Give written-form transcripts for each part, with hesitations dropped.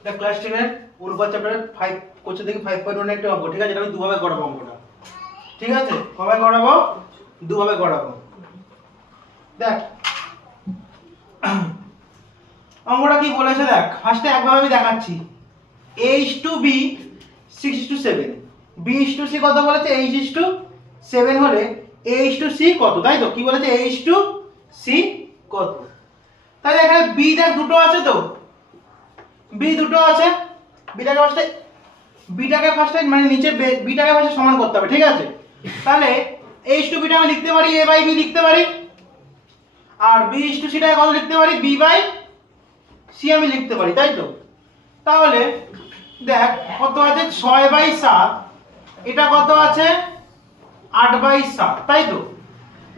এটা ক্লাস 10 এর উর্বর চ্যাপ্টারে 5 কোশ্চেন থেকে 5.1 একটা অঙ্ক, ঠিক আছে? এটা আমি দুভাবে করাবো অঙ্কটা, ঠিক আছে? কবে করাবো? দুভাবে করাবো। দেখ অঙ্কটা কি বলেছে দেখ, ফার্স্টে একভাবে আমি দেখাচ্ছি। H2B 6:7, B:C কত বলেছে? H:7 হলে H2C কত, তাই তো? কি বলেছে? H2C কত? তাহলে এখানে B দেখ দুটো আছে তো, B দুটো আছে, বিটাকে ফার্স্টে মানে নিচে বিটাকে ফার্স্টে সমান করতে হবে, ঠিক আছে? তাহলে H2B টা আমি লিখতে পারি A/B লিখতে পারি, আর B:C টা কত লিখতে পারি? B/C আমি লিখতে পারি, তাই তো? তাহলে দেখ কত আছে? 6/7, এটা কত আছে? 8/7, তাই তো?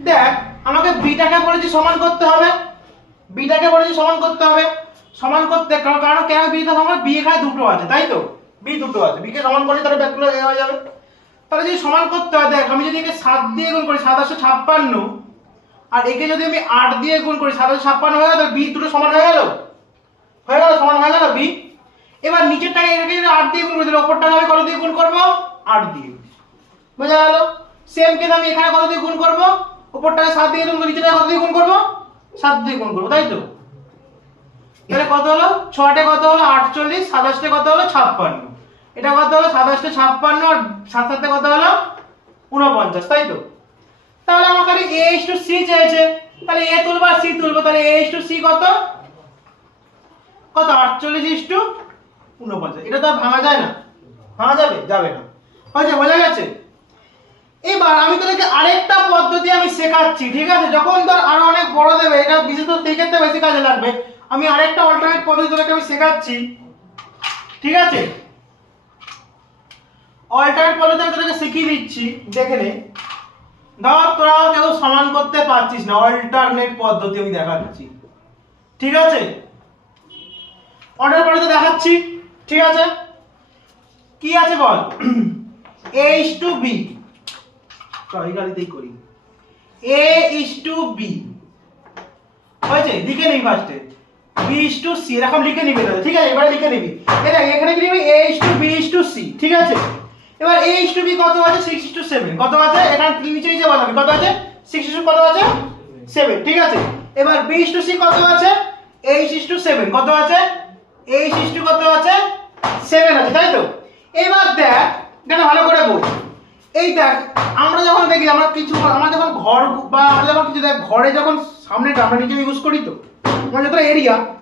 দেখ আমাকে বিটাকে বলেছি সমান করতে হবে, বিটাকে বলেছি সমান করতে হবে, সমান করতে কারণ কেন বিটা সমান? বি এখানে দুটো আছে, তাই তো? বি দুটো আছে, বি কে সমান করলে তাহলে ব্যাকগুলো এ হয়ে যাবে। তাহলে যদি সমান করতে হয়, দেখ আমি যদি একে 7 দিয়ে গুণ করি 756, আর একে যদি আমি 8 দিয়ে গুণ করি 756 হয়ে গেল, বি দুটো সমান হয়ে গেল, সমান হয়ে গেল বি। এবার নিচেরটাকে এটাকে যদি 8 দিয়ে গুণ করি, তাহলে উপরটাকে আমি কত দিয়ে গুণ করব? 8 দিয়ে। বোঝা গেল? সেম কে আমি এখানে কত দিয়ে গুণ করব? উপরটাকে 7 দিয়ে গুণ করব, নিচেরটাকে কত দিয়ে গুণ করব? 7 দিয়ে গুণ করব, তাই তো? তাহলে কত হলো? 6 কত হলো? 48, 27 কত হলো? 56। এটা কত হলো? 27 56, আর 7 কত হলো? 49, তাই তো? তাহলে আমাকে A:C চেয়েছে, তাহলে A তুলবো আর C তুলবো, তাহলে A:C কত? 48:49। এটা তো আর ভাঙা যায় না, ভাঙা যাবে? যাবে না। হয়েছে? বোঝা গেছে? এবার আমি তোদেরকে আরেকটা পদ্ধতি আমি শেখাচ্ছি, ঠিক আছে? যখন ধর আরো অনেক বড় দেবে, এটা বিশেষত সেই ক্ষেত্রে বেশি কাজে লাগবে। আমি আরেকটা অল্টারনেট পদ্ধতি তোদেরকে আমি শেখাচ্ছি, ঠিক আছে? অল্টারনেট পদ্ধতি আমি তোদেরকে শিখিয়ে দিচ্ছি, দেখে নে। ধর তোরা কেউ সমান করতে পারছিস না, অল্টারনেট পদ্ধতি আমি দেখাচ্ছি, ঠিক আছে? অল্টারনেট পদ্ধতি দেখাচ্ছি, ঠিক আছে? কি আছে বল? H2B, এই গাড়িতেই করি। A:B হয়েছে? লিখে নিবি ফার্স্টে। B:C এরকম লিখে নিবি, ঠিক আছে? এবারে লিখে নিবি। এই দেখ এখানে কি নিবি? A:B:C, ঠিক আছে? এবার A:B কত আছে? 6:7 কত আছে? এখানে নিচে নিচে বলাবি কত আছে? 6 কত আছে? 7, ঠিক আছে? এবার B:C কত আছে? H:7 কত আছে? H কত আছে? 7 আছে, তাই তো? এবার দেখ এটা ভালো করে বোঝ। এই দেখ আমরা যখন দেখি আমরা যখন ঘর বা আমরা যখন কিছু দেখ ঘরে যখন সামনে আমরা নিচে ইউজ করি, তো মানে যতটা এরিয়া